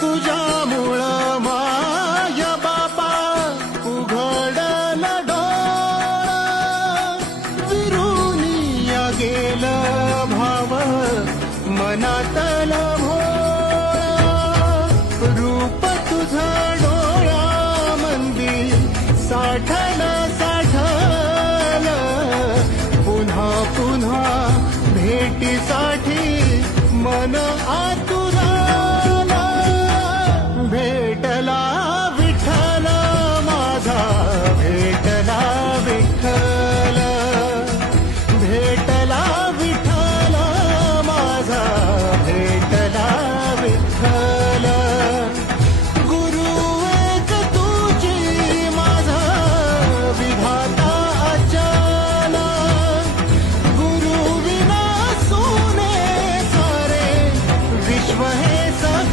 तुझ्यामुळं माय बापा उघडल डोळं, विरुनिया गेलं भाव मनातलं भोळं, रूप तुझं डोळ्यामंदी साठलं साठलं, पुन्हा पुन्हा भेटीसाठी मन आत